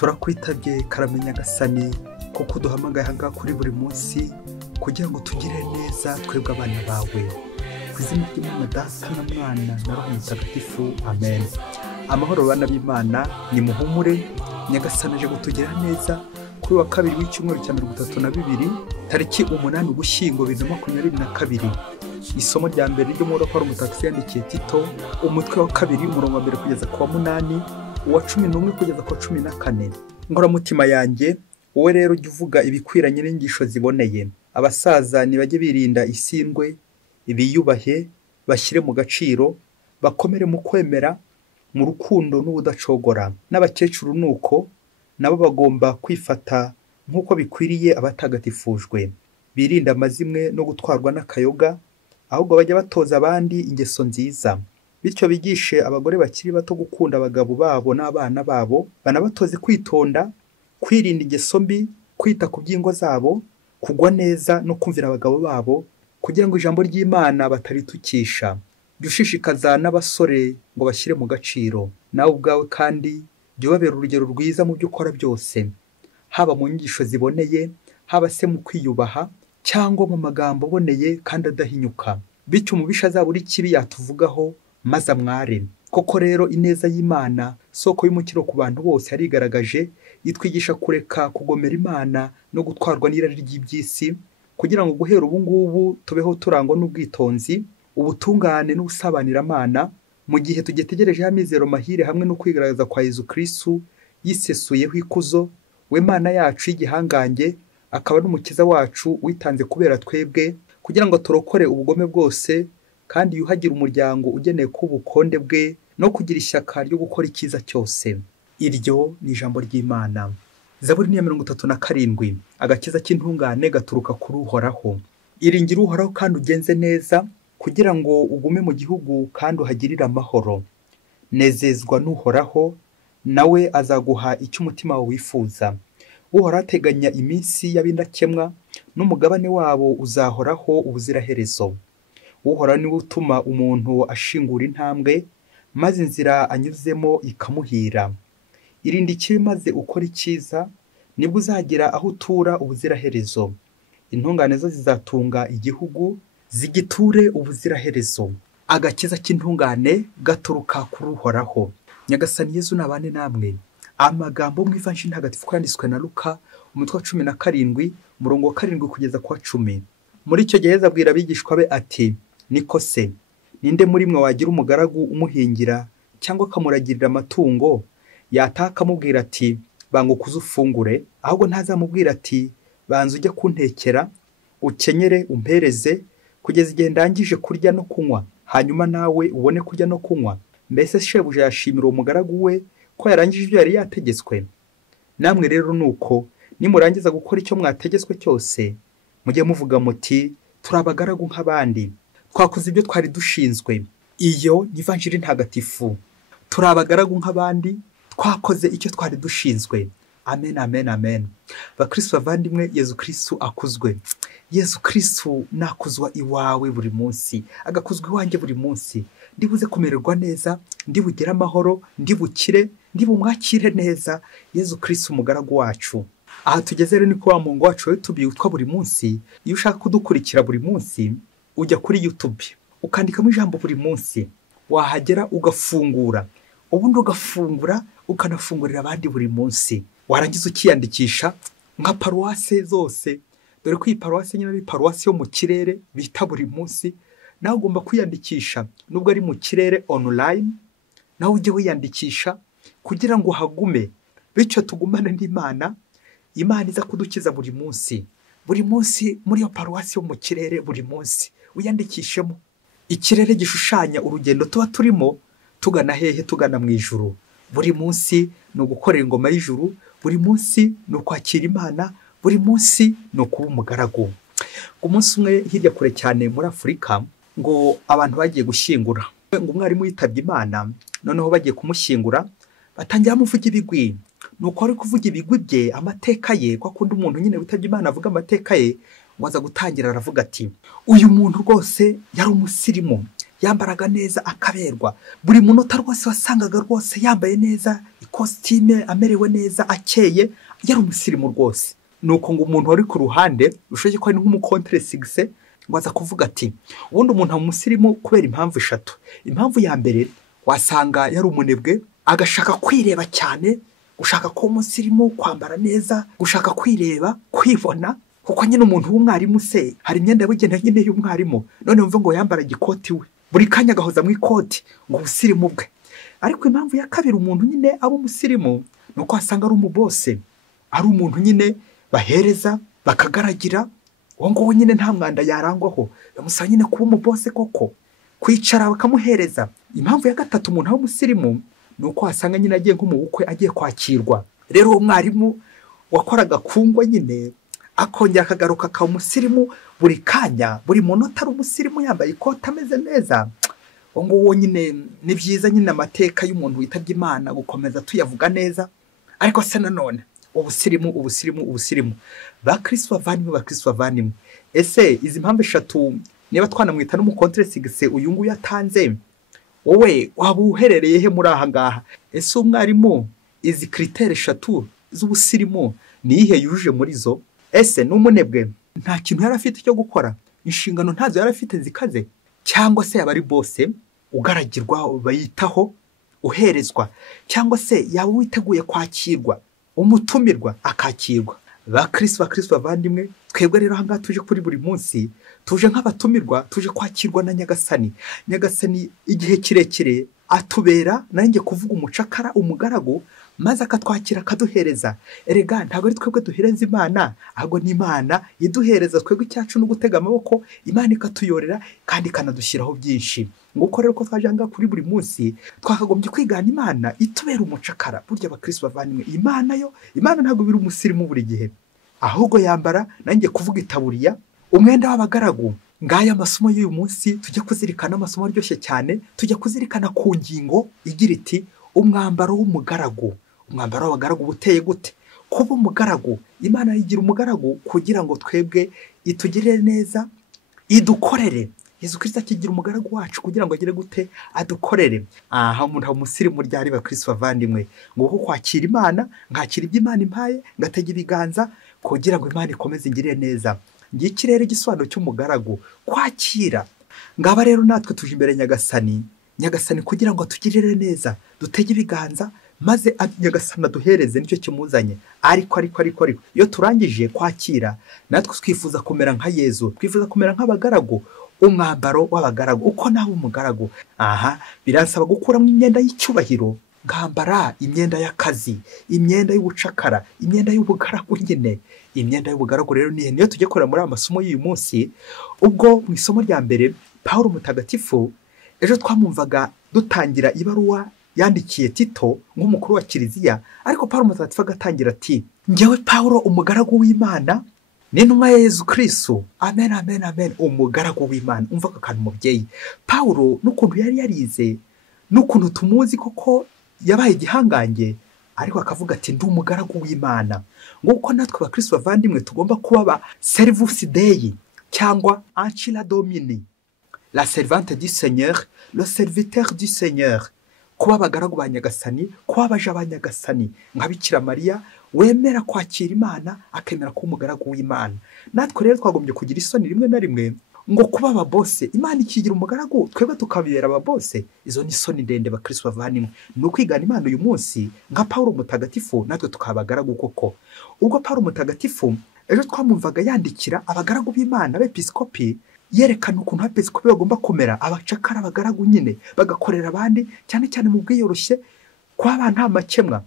turakwitabye karamenya gasani kuko duhamagaye aha kuri buri munsi kugira ngo tugire neza twebwe abana bawe ku izina ry'Imana Data na Mwana na Roho Mutagatifu amen. Amahoro bana b'Imana, ni muhumure, Nyagasani aje kutugira neza kuri wa kabiri w'icyumweru cya 32 tariki 8 Ugushyingo 2022. Isomo rya mbere ryo muri Paul Mutagatifu yandikiye Tito, umutwe wa 2 umurongo wa 1 kugeza ku wa 8, uwa 11 kugeza ku wa 14. Ngora mutima yanjye, wowe rero ujye uvuga ibikwiranye n'ingisho ziboneye. Abasaza nibajye birinda isindwe, ibiyubahe, bashyire mu gaciro, bakomere mu kwemera, mu rukundo n'ubudacogora. N'abakecuru nuko nabo bagomba kwifata nk'uko bikwiriye abatagatifujwe, birinda amazimwe no gutwarwa n'akayoga, ahubwo bajya batoza abandi ingeso nziza. Bityo bigishe abagore bakiri bato gukunda abagabo babo n'abana babo, banabatoze kwitonda, kwirinda ingeso mbi, kwita ku by'ingo zabo, kugwa neza no kumvira abagabo babo, kugira ngo ijambo ry'Imana bataritukisha. Dushishikaza n'abasore ngo bashyire mu gaciro. Nawe ubwawe kandi jya ubabera urugero rwiza mu byo ukora byose, haba mu nyigisho ziboneye, haba se mu kwiyubaha, cyangwa mu magambo aboneye kandi adahinyuka. Bityo umubisha azabura ikibi yatuvugaho maze amware. Koko rero ineza y'Imana, soko y'umukiro ku bantu bose, yarigaragaje, itwigisha kureka kugomera Imana no gutwarwa n'irari ry'iby'isi, kugira ngo guhera ubu ngubu tubeho turangwa n'ubwitonzi, ubutungane n'ubusabanyiramana, mu gihe tugitegereje amizero mahire hamwe no kwigaragaza kwa Yezu Kristo yisesuyeho ikuzo, we Mana yacu y'igihangange, akaba n'umukiza wacu witanze kubera twebwe, kugira ngo turokore ubugome bwose kandi yuhagire umuryango ugeneye kubukonde bwe no kugira ishyaka ryo gukora icyiza cyose. Iryo ni ijambo ry'Imana. Zaburi ya 37, agakiza cy'intungane gaturuka kuri Uhoraho. Iringira Uhoraho kandi ugenze neza, kugira ngo ugume mu gihugu kandi uhagirire amahoro. Nezezwa n'Uhoraho, nawe azaguha icyo umutima wawe wifuza. Uhoraho ateganya iminsi y'abindakemwa, n'umugabane wabo uzahoraho ubuziraherezo. Uhoraho niwe utuma umuntu ashingura intambwe, maze inzira anyuzemo ikamuhira. Irinde ikibi maze ukora icyiza, nibwo uzagira aho utura ubuziraherezo. Intungane zo zizatunga igihugu, zigiture ubuziraherezo. Agakiza cy'intungane gaturuka kuri Uhoraho. Nyagasani Yezu nabane namwe. Amagambo mu Ivanjili ntagatifu yanditswe na Luka, umutwe wa 17 umurongo wa 7 kugeza ku wa 10. Muri icyo gihe abwira abigishwa be ati, niko se, ninde muri mwe wagira umugaragu umuhingira cyangwa akamuragirira amatungo, yataha akamubwira ati banguka uzufungure, ahubwo ntazamubwira ati banza ujye kuntekera, ukenyere umpereze, kugeza igihe ndangije kurya no kunywa, hanyuma nawe ubone kurya no kunywa? Mbese shebuja yashimira uwo mugaragu we ko yarangije ibyo yari yategetswe? Namwe rero nuko nimurangiza gukora icyo mwategetswe cyose, mujye muvuga muti turi abagaragu nk'abandi, twakoze ibyo twari dushinzwe. Iyo ni Ivanjili ntagatifu. Turi abagaragu nk'abandi, twakoze icyo twari dushinzwe. Amen, amen, amen. Bakristo bavandimwe, Yezu Kristo akuzwe. Yezu Kristo nakuzwa iwawe buri munsi, agakuzwa iwanjye buri munsi. Ndibuze kumererwa neza, ndibugire amahoro, ndibukire, ndibumwakire neza Yezu Kristo umugaragu wacu. Aha tugeze rero ni ko wa Mungu wacu tubiyutwa buri munsi. Iyo ushaka kudukurikira buri munsi, ujya kuri YouTube ukandikamo ijambo buri munsi, wahagera ugafungura, ubundi ugafungura ukanafungurira abandi buri munsi. Warangiza ukiyandikisha nka paruwase zose, dore ko iyi paruwase nyine ari paruwase yo mu kirere bita buri munsi. Nawe ugomba kwiyandikisha nubwo ari mu kirere online, nawe ujye wiyandikisha kugira ngo hagume, bityo tugumane n'Imana. Imana iza kudukiza buri munsi, buri munsi muri iyo paruwasi yo mu kirere. Buri munsi wiyandikishemo. Ikirere gishushanya urugendo tuba turimo tugana hehe? Tugana mu ijuru. Buri munsi ni ugukorera ingoma y'ijuru, buri munsi ni ukwakira Imana, buri munsi ni ukuba umugaragu. Ku munsi umwe hirya kure cyane muri Afurika, ngo abantu bagiye gushyingura, ngo umwarimu yitabye Imana, noneho bagiye kumushyingura batangira muvuga ibigwi. Nuko ari kuvuga ibigwi bye, amateka ye, kwa kundi umuntu nyine witabye Imana avuga amateka ye, ngo aza gutangira aravuga ati, uyu muntu rwose yari umusirimu, yambaraga neza akaberwa, buri munota rwose wasangaga rwose yambaye neza ikositime amerewe neza akeye yari umusirimu rwose. Nuko ngo umuntu wari ku ruhande ushoje ko ari nk'umukontere sigise ngo aza kuvuga ati ubundi umuntu umusirimu kubera impamvu 3. Impamvu ya mbere wasanga yari umunebwe agashaka kwireba cyane, gushaka ko umusirimu kwambara neza, gushaka kwireba kwibona, kuko nyine umuntu w'umwarimu se hari imyenda yabugenewe nyine y'umwarimu, none wumva ngo yambara igikoti we buri kanya gahoza mu ikoti ngo ubusirimu bwe. Ariko impamvu ya kabiri umuntu nyine aba umusirimu nuko asanga ari umubose, ari umuntu nyine bahereza bakagaragira, uwo ngo nyine nta mwanda yarangwaho, yamusaba nyine kuba umubose koko, kwicara bakamuhereza. Impamvu ya gatatu umuntu w'umusirimu nuko asanga nyine agiye nko mu bukwe agiye kwakirwa. Rero uwo mwarimu wakoraga kungwa nyine akongera akagaruka ka umusirimu buri kanya, buri munota ari umusirimu yambaye ikoti ameze neza. Uwo nyine ni byiza nyine amateka y'umuntu witabye Imana gukomeza tuyavuga neza. Ariko se nanone ubusirimu bakristo bavandimwe, ese izi mpamvu 3 niba twanamwita n'umukontere sigise uyu nguyu yatanze, wowe waba uherereye he muri aha ngaha? Ese umwarimu izi kritere 3 z'ubusirimu ni ihe yuje muri zo? Ese n'umunebwe nta kintu yari afite cyo gukora, inshingano ntazo yari afite zikaze? Cyangwa se yaba ari bose ugaragirwa bayitaho uherezwa, cyangwa se yaba witeguye kwakirwa umutumirwa akakirwa? Bakristo bavandimwe, twebwe rero hanga tuje kuri buri munsi, tuje nk'abatumirwa, tuje kwakirwa na Nyagasani. Nyagasani igihe kirekire atubera nanjye kuvuga umucakara, umugaragu, maze akatwakira akaduhereza. Erega ntabwo ari twebwe duhereza Imana, ahubwo ni Imana iduhereza twebwe icyacu no gutega amaboko, Imana ikatuyorera kandi ikanadushyiraho byinshi. Nguko rero ko twajanga kuri buri munsi twakagombye kwigana Imana itubera umucakara. Burya abakristo bavandimwe, Imana ntabwo biri umusirimu buri gihe, ahubwo yambara nanjye kuvuga itaburiya, umwenda w'abagaragu. Ngaya amasomo y'uyu munsi tujya kuzirikana, amasomo aryoshye cyane. Tujya kuzirikana ku ngingo igira iti umwambaro w'umugaragu. Umwambaro w'abagaragu buteye gute? Kuba umugaragu, Imana yigira umugaragu kugira ngo twebwe itugirire neza, idukorere. Yesu Kristo akigira umugaragu wacu kugira ngo agire gute? Adukorere. Aha umuntu umusirimu ryari bakristo bavandimwe, ngo uko kwakira Imana, ngakira ibyo Imana impaye, ngatega ibiganza kugira ngo Imana ikomeze ingirire neza. Ngiki rero igisobanuro cy'umugaragu, kwakira. Ngaba rero natwe tuje imbere Nyagasani kugira ngo atugirire neza, dutege ibiganza maze Nyagasani aduhereze nicyo kimuzanye. Ariko iyo turangije kwakira, natwe twifuza kumera nka Yesu, twifuza kumera nk'abagaragu. Umwambaro w'abagaragu, uko nawe umugaragu. Biransaba gukuramo imyenda y'icyubahiro, ngambara imyenda y'akazi, imyenda y'ubucakara, imyenda y'ubugaragu nyine. Imyenda y'ubugaragu rero niyo tujye kora muri amasomo y'uyu munsi. Ubwo mu isomo rya mbere Paulo mutagatifu ejo twamumvaga dutangira ibaruwa yandikiye Tito nk'umukuru wa Kiliziya, ariko Paulo mutagatifu agatangira ati njyewe Paulo umugaragu w'Imana n'intumwa ya Yesu Kristo. Amen. Umugaragu w'Imana. Umva ko kantu mubyeyi Paulo n'ukuntu yari yarize, n'ukuntu tumuzi koko yabaye igihangange, ariko akavuga ati ndi umugaragu w'Imana. Nguko natwe abakristo bavandimwe tugomba kuba ba servus Dei cyangwa ancilla Domini, la servante du Seigneur, le serviteur du Seigneur. Kuba abagaragu ba Nyagasani, kuba abaja ba Nyagasani, nka Bikira Mariya wemera kwakira Imana akemera kuba umugaragu w'Imana. Natwe rero twagombye kugira isoni rimwe na rimwe ngo kuba ababose, Imana ikigira umugaragu twebwe tukabibera ababose. Izo ni isoni ndende bakristo bavandimwe. Ni ukwigana Imana uyu munsi nka Paulo mutagatifu, natwe tukabagaragu koko. Ubwo Paulo mutagatifu ejo twamumvaga yandikira abagaragu b'Imana b'episkopi, yerekana ukuntu abepiskopi bagomba kumera, abacakara abagaragu nyine, bagakorera abandi cyane cyane mu bwiyoroshye, kwaba nta makemwa.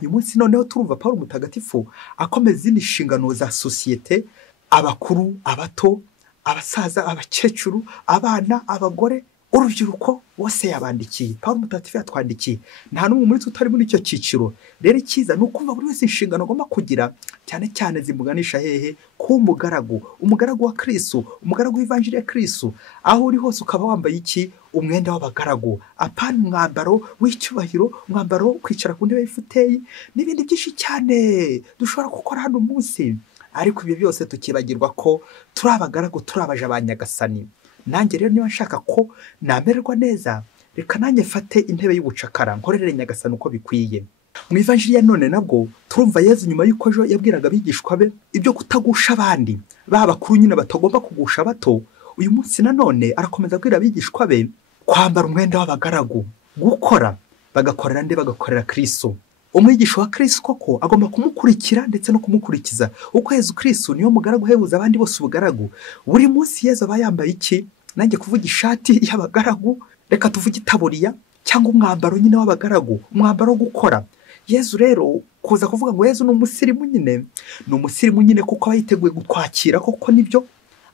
Uyu munsi noneho turumva Paulo mutagatifu akomeza izindi nshingano za sosiyete, abakuru, abato, abasaza, abakecuru, abana, abagore, urubyiruko, bose yabandikiye. Paulo mutagatifu yatwandikiye, nta n'umwe muri tutari muri icyo cyiciro. Rero icyiza ni ukumva buri wese inshingano agomba kugira, cyane cyane zimuganisha hehe? Ku umugaragu wa Kristo, umugaragu w'ivanjiri ya Kristo. Aho uri hose ukaba wambaye iki? Umwenda w'abagaragu, apana umwambaro w'icyubahiro, umwambaro kwicara ku ntebe y'ifuteyi n'ibindi byinshi cyane dushobora gukora hano munsi. Ariko ibyo byose tukibagirwa ko turi abagaragu, turi abaja ba Nyagasani. Nanjye rero niba nshaka ko namererwa neza, reka nanjye mfate intebe y'ubucakara, nkorere Nyagasani uko bikwiye. mu ivanjiri ya none nabwo turumva Yezu nyuma y'uko ejo yabwiraga abigishwa be ibyo kutagusha abandi bakuru nyine batagomba kugusha abato. Uyu munsi nanone arakomeza abwira abigishwa be kwambara umwenda w'abagaragu, gukora bagakorera nde, bagakorera Kristo. Umwigisha wa Kristo koko agomba kumukurikira ndetse no kumukurikiza, uko Yezu Kristo niyo mugaragu uhebuza abandi bose ubugaragu. Buri munsi Yezu aba yambaye iki? Nanjye kuvuga ishati y'abagaragu, reka tuvuge itaburiya cyangwa umwambaro nyine w'abagaragu, umwambaro wo gukora. Yezu rero kuza kuvuga ngo Yezu ni umusirimu nyine kuko aba yiteguye gutwakira koko nibyo,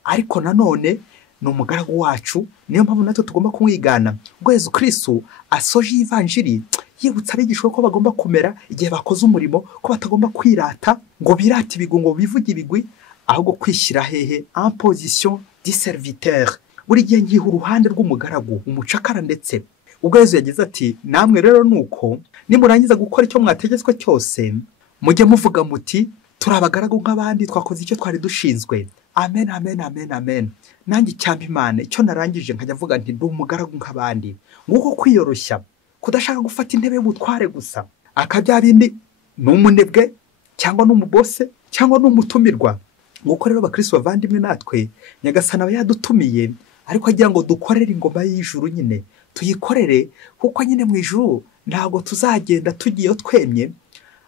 ariko nanone ni umugaragu wacu, niyo mpamvu natwe tugomba kumwigana. Ubwo Yezu Kristo asoje ivanjiri yibutsa abigishwa ko bagomba kumera igihe bakoze umurimo, ko batagomba kwirata ngo birate ibigwi, ngo bivuge ibigwi, ahubwo kwishyira hehe en position de serviteur. Buri gihe ngiye uruhande rw'umugaragu, umucakara ndetse. Ubwo Yezu yagize ati namwe rero nuko nimurangiza gukora icyo mwategetswe cyose mujye muvuga muti turi abagaragu nk'abandi, twakoze icyo twari dushinzwe. Amen, amen, amen, amen. Nanjye cyamba Imana icyo narangije nkajya mvuga nti ndi umugaragu nk'abandi. Nguko kwiyoroshya, kudashaka gufata intebe y'ubutware gusa, akabya bindi n'umunebwe cyangwa n'umubose cyangwa n'umutumirwa. Nguko rero abakristo bavandimwe natwe Nyagasana aba yadutumiye, ariko agira ngo dukorere ingoma y'ijuru nyine, tuyikorere kuko nyine mu ijuru ntabwo tuzagenda tugiyeyo twemye,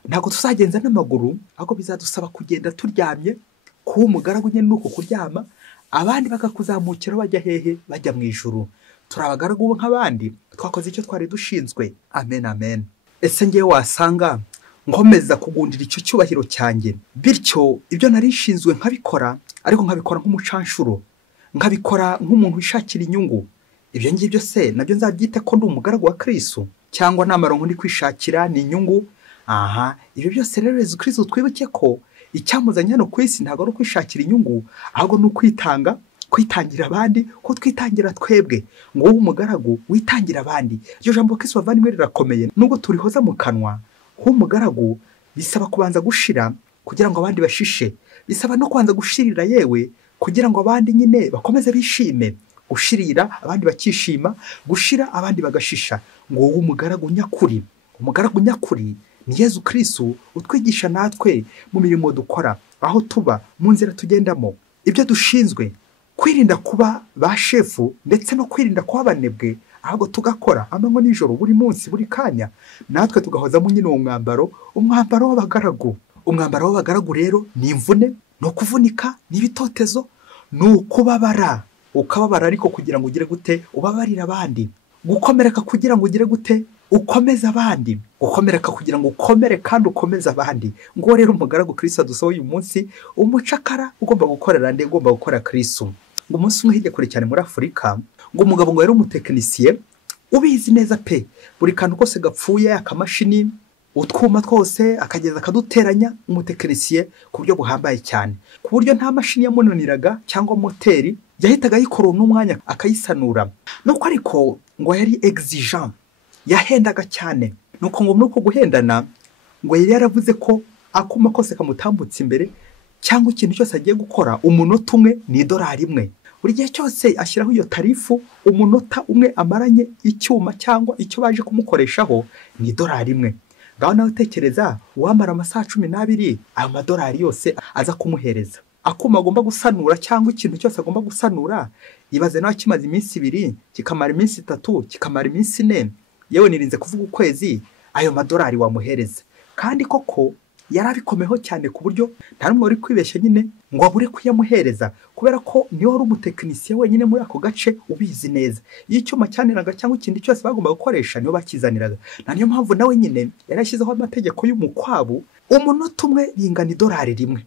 ntabwo tuzagenza n'amaguru, ahubwo bizadusaba kugenda turyamye. Kuba umugaragu nyine nuko kuryama, abandi bakakuzamukira bajya hehe? Bajya mu ijuru. Turi abagaragu nk'abandi, twakoze icyo twari dushinzwe. Amen, amen. Ese ngewe wasanga nkomeza kugundira icyo cyubahiro cyanjye, bityo ibyo nari nshinzwe nkabikora, ariko nkabikora nk'umucanshuro, nkabikora nk'umuntu wishakira inyungu. Ibyo ngibyo se nabyo nzabyita ko ndi umugaragu wa Kristo, cyangwa namaronko ndi kwishakira ni inyungu? Aha, ibyo byose rero Yezu Kristo twibuke ko icyamuzanye hano ku isi ntabwo ari ukwishakira inyungu, ahubwo ni ukwitanga, kwitangira abandi, ko twitangira twebwe. Ngo wowe umugaragu witangira abandi. Iryo jambo Kristo bavandimwe rirakomeye, nubwo turihoza mu kanwa. Umugaragu bisaba kubanza gushira kugira ngo abandi bashishe, bisaba no kubanza gushirira yewe kugira ngo abandi nyine bakomeze bishime. Gushirira abandi bakishima, gushira abandi bagashisha. Ngo wowe umugaragu nyakuri, umugaragu nyakuri ni Yezu Kristo utwigisha natwe mu mirimo dukora, aho tuba, mu nzira tugendamo, ibyo dushinzwe, kwirinda kuba ba shefu ndetse no kwirinda kuba abanebwe, ahubwo tugakora amanywa n'ijoro, buri munsi, buri kanya, natwe tugahozamo nyine uwo umwambaro w'abagaragu. Umwambaro w'abagaragu rero ni imvune, ni ukuvunika, ni ibitotezo, ni ukubabara, ukababara ariko kugira ngo ugire gute? Ubabarira abandi. Gukomereka kugira ngo ugire gute? Ukomeza abandi. Gukomereka kugira ngo ukomere kandi ukomeza abandi. Ngo rero umugaragu Kristo adusaba uyu munsi, umucakara ugomba gukorera nde? Ugomba gukora Kristo. Ngo umunsi umwe hirya kure cyane muri Afurika, ngo umugabo ngo yari umutekinisiye ubizi neza pe, buri kantu kose gapfuye, akamashini, utwuma twose akageza akaduteranya, umutekinisiye ku buryo buhambaye cyane, ku buryo nta mashini yamunaniraga cyangwa moteri yahitaga ayikora n'umwanya akayisanura. Nuko ariko ngo yari exigent, yahendaga cyane. Nuko ngo muri uko guhendana ngo yari yaravuze ko akuma kose kamutambutse imbere cyangwa ikintu cyose agiye gukora, umunota umwe ni $1. Buri gihe cyose ashyiraho iyo tarifu, umunota umwe amaranye icyuma cyangwa icyo baje kumukoreshaho ni $1. Ngaho nawe utekereza uwamara amasaha 12 ayo $1 yose aza kumuhereza. Akuma agomba gusanura cyangwa ikintu cyose agomba gusanura, ibaze nawe kimaze iminsi 2, kikamara iminsi 3, kikamara iminsi 4, yewe nirinze kuvuga ukwezi, ayo $1 wamuhereza. Kandi koko yarabikomeho cyane ku buryo nta numwe uri kwibeshya nyine ngo abure kuyamuhereza, kubera ko niyo wari umutekinisiye wenyine muri ako gace ubizi neza. Iyo icyuma cyaniraga cyangwa ikindi cyose bagomba gukoresha niyo bakizaniraga. Niyo mpamvu nawe nyine yarashyizeho amategeko y'umukwabu, umunota umwe bingana $1.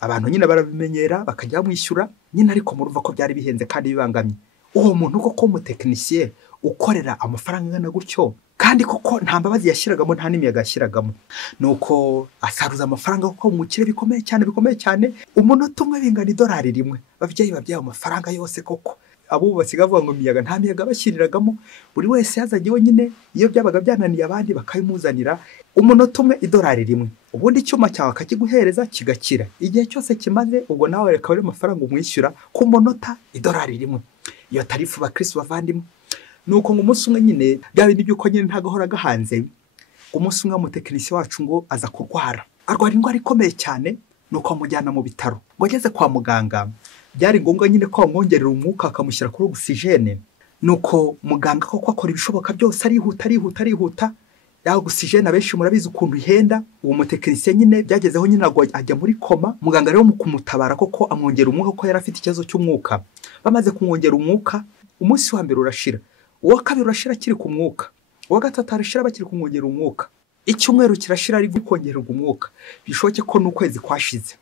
Abantu nyine barabimenyera bakajya bamwishyura nyine, ariko murumva ko byari bihenze kandi bibangamye. Uwo muntu koko umutekinisiye ukorera amafaranga angana gutyo, kandi koko nta mbabazi yashyiragamo, nta n'imiyaga yashyiragamo. Nuko asaruza amafaranga kuko mu kirere bikomeye cyane, umunota umwe bingana $1. Babyeyi babyaye amafaranga yose koko, abo basiga bavuga ngo imiyaga, nta miyaga bashyiriragamo. Buri wese yazagiye nyine, iyo byabaga byananiye abandi bakabimuzanira, umunota umwe $1. Ubundi icyuma cyawe akakiguhereza kigakira. Igihe cyose kimaze, ubwo nawe reka bari amafaranga umwishyura ku munota $1. Iyo tarifu ba Kristo bavandimwe. Nuko ngo umunsi umwe nyine bya bindi by'uko nyine ntagahora gahanze, umunsi umwe umutekinisiye wacu ngo aza kurwara indwara ikomeye cyane, nuko amujyana mu bitaro. Ngo ageze kwa muganga byari ngombwa nyine ko bamwongerera umwuka akamushyira kuri ogisijene. Nuko muganga koko akora ibishoboka byose, arihuta. Ya ogisijene abenshi murabizi ukuntu ihenda. Uwo mutekinisiye nyine byagezeho nyine ajya muri koma. Muganga rero mu kumutabara koko amwongera umwuka kuko yari afite ikibazo cy'umwuka. Bamaze kumwongera umwuka, umunsi wa mbere urashira, uwa kabiri urashira akiri ku mwuka, uwa gatatu arashira bakiri kumwongera umwuka, icyumweru kirashira ari kongererwa umwuka. Bishoboke ko n'ukwezi kwashize.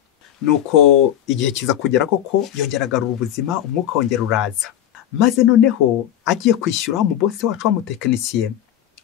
Nuko igihe kiza kugera koko yongera agarura ubuzima, umwuka wongera uraza. Maze noneho agiye kwishyura, mu bosi wacu w'umutekinisiye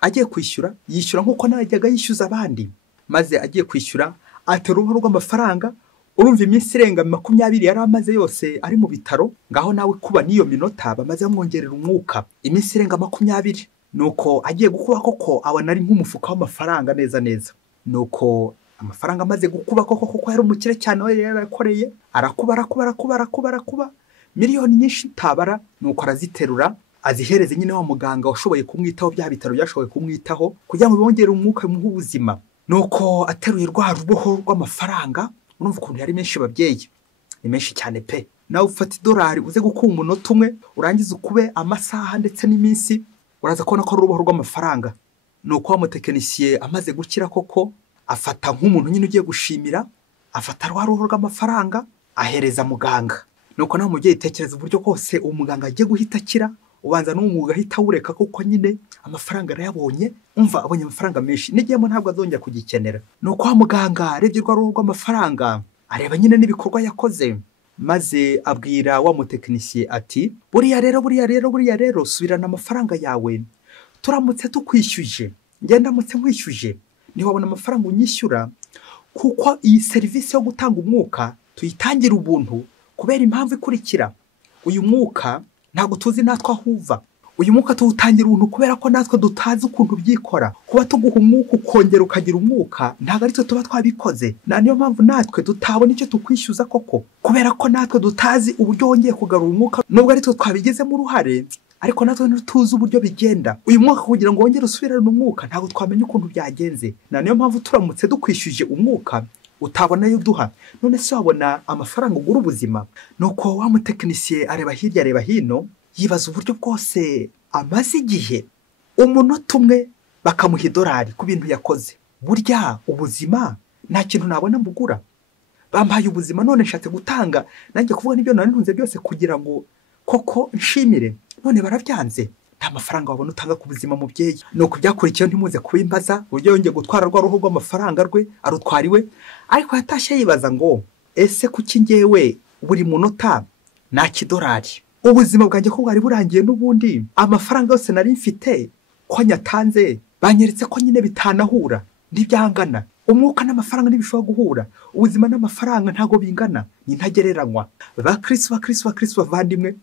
agiye kwishyura, yishyura nk'uko najyaga yishyuza abandi. Maze agiye kwishyura atera uruhu rw'amafaranga. Urumva iminsi irenga 20 yari amaze yose ari mu bitaro. Ngaho nawe kuba niyo minota bamaze bamwongerera umwuka, iminsi irenga 20. Nuko agiye gukuba koko abona ari nk'umufuka w'amafaranga neza. Nuko amafaranga amaze gukuba koko yari umukire cyane, we yarakoreye arakuba miliyoni nyinshi tabara. Nuko araziterura azihereze nyine wa muganga washoboye kumwitaho, bya bitaro byashoboye kumwitaho kugira ngo bongere umwuka muhe ubuzima. Nuko ateruye rwa ruboho rw'amafaranga. Urumva ukuntu yari menshi babyeyi, ni menshi cyane pe. Nawe ufata $1 uze gukuba umunota umwe, urangiza ukube amasaha ndetse n'iminsi, uraza kubona ko ari uruboho rw'amafaranga. Nuko wa mutekinisiye amaze gukira koko afata nk'umuntu nyine ugiye gushimira, afata rwa ruboho rw'amafaranga ahereza muganga. Nuko nawe umubyeyi tekereza uburyo kose uwo muganga agiye guhita akira, ubanza n'umwuga ahita awureka kuko nyine amafaranga arayabonye. Umva abonye amafaranga menshi, n'igiyemo ntabwo azongera kugikenera. Nuko wa muganga arebye rwa ruhu rw'amafaranga, areba nyine n'ibikorwa yakoze, maze abwira wa mutekinisiye ati buriya rero subirana amafaranga yawe, turamutse tukwishyuje, ndamutse nkwishyuje ntiwabona amafaranga unyishyura, kuko iyi serivisi yo gutanga umwuka tuyitangira ubuntu kubera impamvu ikurikira. Uyu mwuka ntabwo tuzi natwe aho uva. Uyu mwuka tuwutangira ubuntu kubera ko natwe dutazi ukuntu byikora. Kuba tuguha umwuka ukongera ukagira umwuka ntabwo ari twe tuba twabikoze. Niyo mpamvu natwe tutabona icyo tukwishyuza koko, kubera ko natwe dutazi uburyo wongeye kugarura umwuka. Nubwo ari twe twabigezemo uruhare, ariko natwe ntituzi uburyo bigenda. Uyu mwuka kugira ngo wongere usubirane umwuka ntabwo twamenya ukuntu byagenze. Niyo mpamvu turamutse dukwishyuje umwuka utabona yo duha, none se wabona amafaranga ugura ubuzima. Nuko wa mutekinisiye areba hirya areba hino, yibaza uburyo bwose amaze igihe umunota umwe bakamuha $1 ku bintu yakoze. Burya ubuzima nta kintu nabona mbugura. Bampaye ubuzima, none nshatse gutanga nanjye kuvuga n'ibyo nantunze byose kugira ngo koko nshimire, none barabyanze. Nta mafaranga wabona utanga ku buzima mubyeyi. Nuko byakurikiyeho ntimuze kubimbaza uburyo yongeye gutwara rwa ruhu rw'amafaranga rwe arutwariwe. Ariko yatashye yibaza ngo ese kuki ngewe buri munota nta $1? Ubuzima bwanjye ko bwari burangiye n'ubundi amafaranga yose nari mfite ko nyatanze, banyeretse ko nyine bitanahura, ntibyangana. Umwuka n'amafaranga ntibishobora guhura. Ubuzima n'amafaranga ntago bingana, ni ntagereranywa. Bakristo bavandimwe,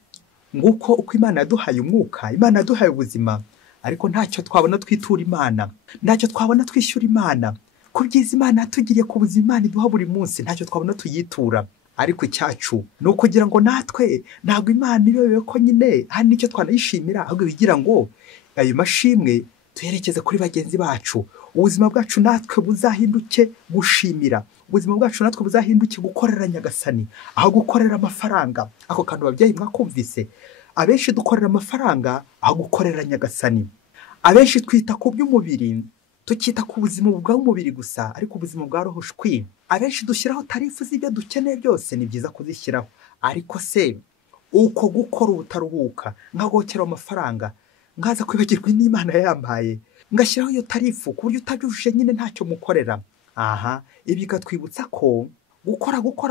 nguko uko Imana yaduhaye umwuka, Imana yaduhaye ubuzima, ariko ntacyo twabona twitura Imana, ntacyo twabona twishyura Imana. Kubyiza Imana yatugiriye ku buzima Imana iduha buri munsi, ntacyo twabona tuyitura. Ariko icyacu ni ukugira ngo natwe ntabwo Imana ibewe ko nyine hari n'icyo twanayishimira, ahubwo bigira ngo ayo mashimwe tuyerekeze kuri bagenzi bacu. Ubuzima bwacu natwe buzahinduke gushimira, ubuzima bwacu natwe buzahinduke gukorera Nyagasani aho gukorera amafaranga. Ako kantu babyeyi mwakumvise, abenshi dukorera amafaranga aho gukorera Nyagasani. Abenshi twita ku by'umubiri, tukita ku buzima bw'umubiri gusa, ariko ubuzima bwa roho shwi. Abenshi dushyiraho tarifu z'ibyo dukeneye byose, ni byiza kuzishyiraho, ariko se uko gukora ubutaruhuka nkagokera amafaranga, ngaza kwibagirwa n'Imana yambaye, ngashyiraho iyo tarifu ku buryo utabyujuje nyine ntacyo mukorera. Aha, ibi gatwibutsa ko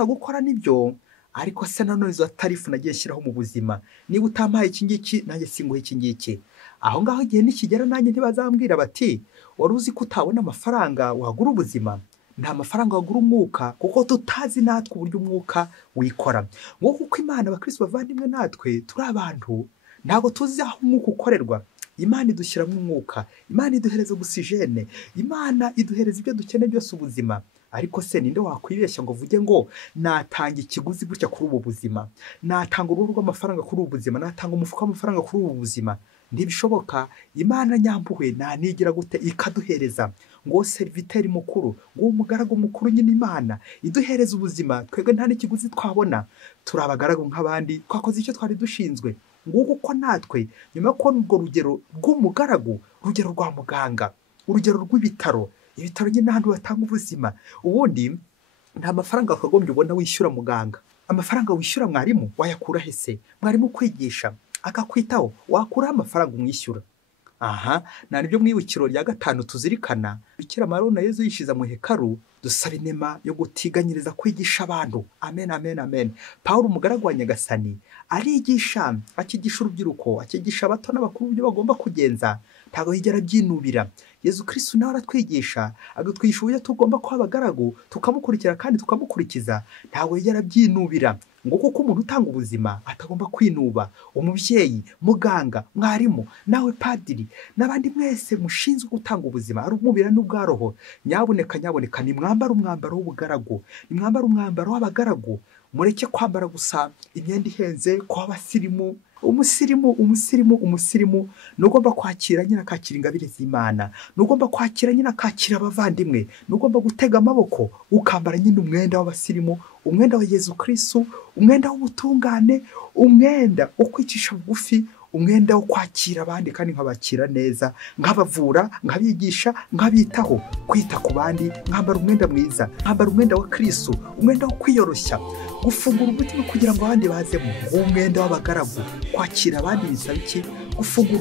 gukora nibyo, ariko se nanone izo tarifu nagiye shyiraho mu buzima. Niba utampaye iki ngiki nanjye singuhe iki ngiki, aho ngaho igihe nikigera nanjye ntibazambwira bati wari uzi ko utabona amafaranga wagura ubuzima. Nta mafaranga wagura umwuka, kuko tutazi natwe uburyo umwuka wikora. Ngo kuko Imana abakristo bavandimwe natwe turi abantu, ntabwo tuzi aho umwuka ukorerwa. Imana idushyiramo umwuka, Imana iduhereza ogisijene, Imana iduhereza ibyo dukeneye byose ubuzima. Ariko se ninde wakwibeshya ngo vuge ngo natanga ikiguzi gutya kuri ubu buzima, natanga uruhu rw'amafaranga kuri ubu buzima, natanga umufuka w'amafaranga kuri ubu buzima? ntibishoboka. Imana nyampuhwe nigira gute ikaduhereza ngo serviteri mukuru, ngo umugaragu mukuru nyine Imana iduhereza ubuzima, twebwe nta n'ikiguzi twabona, turi abagaragu nk'abandi, twakoze icyo twari dushinzwe. Nguko ko natwe nyuma yo kubona urwo rugero rw'umugaragu, urugero rwa muganga, urugero rw'ibitaro nyine n'ahantu batanga ubuzima, ubundi nta mafaranga wakagombye ubona wishyura muganga. Amafaranga wishyura mwarimu wayakura hese? Mwarimu kwigisha akakwitaho wakuraho amafaranga umwishyura? Nta nibyo mwibukiro rya 5 tuzirikana. Bikira Mariya na Yezu yishiza mu hekaru, dusaba inema yo gutiganyiriza kwigisha abantu. Amen, amen, amen. Pawulo umugaragu wa Nyagasani arigisha, akigisha urubyiruko, akigisha abato n'abakuru uburyo bagomba kugenza, ntabwo yigera byinubira. Yezu Kristo nawe aratwigisha, agatwigisha uburyo tugomba kuba abagaragu, tukamukurikira kandi tukamukurikiza, ntabwo yigera byinubira. Ngo kuko umuntu utanga ubuzima atagomba kwinuba. Umubyeyi, muganga, mwarimu, nawe padiri, n'abandi mwese mushinzwe gutanga ubuzima ari umubiri n'ubwaroho, nyaboneka ni mwambara umwambaro w'ubugaragu, ni mwambara umwambaro w'abagaragu. Mureke kwambara gusa imyenda ihenze kwa basirimu. Umusirimu nugomba kwakira nyina akakira ingabire z'Imana, nugomba kwakira nyina akakira abavandimwe, nugomba gutega amaboko ukambara nyine umwenda w'abasirimu, umwenda wa Yezu Kristo, umwenda w'ubutungane, umwenda wo kwicisha bugufi, umwenda wo kwakira abandi kandi nkabakira neza, nkabavura, nkabigisha, nkabitaho, kwita ku bandi, nkambara umwenda mwiza, nkambara umwenda wa Kristo, umwenda wo kwiyoroshya, gufungura umutima kugira ngo abandi bazemo, umwenda w'abagaragu, kwakira abandi bisaba iki? Gufungura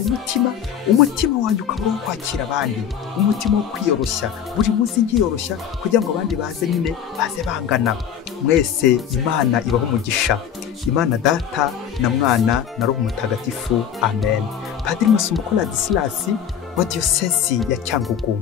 umutima wanjye ukaba wo kwakira abandi, umutima wo kwiyoroshya, buri munsi ngiyoroshya kugira ngo abandi baze nyine baze bangana. Mwese Imana ibaho umugisha. Imana Data na Mwana na Roho Mutagatifu. Amen. Padiri Masumbuko Ladislas wa Diyosezi ya Cyangugu.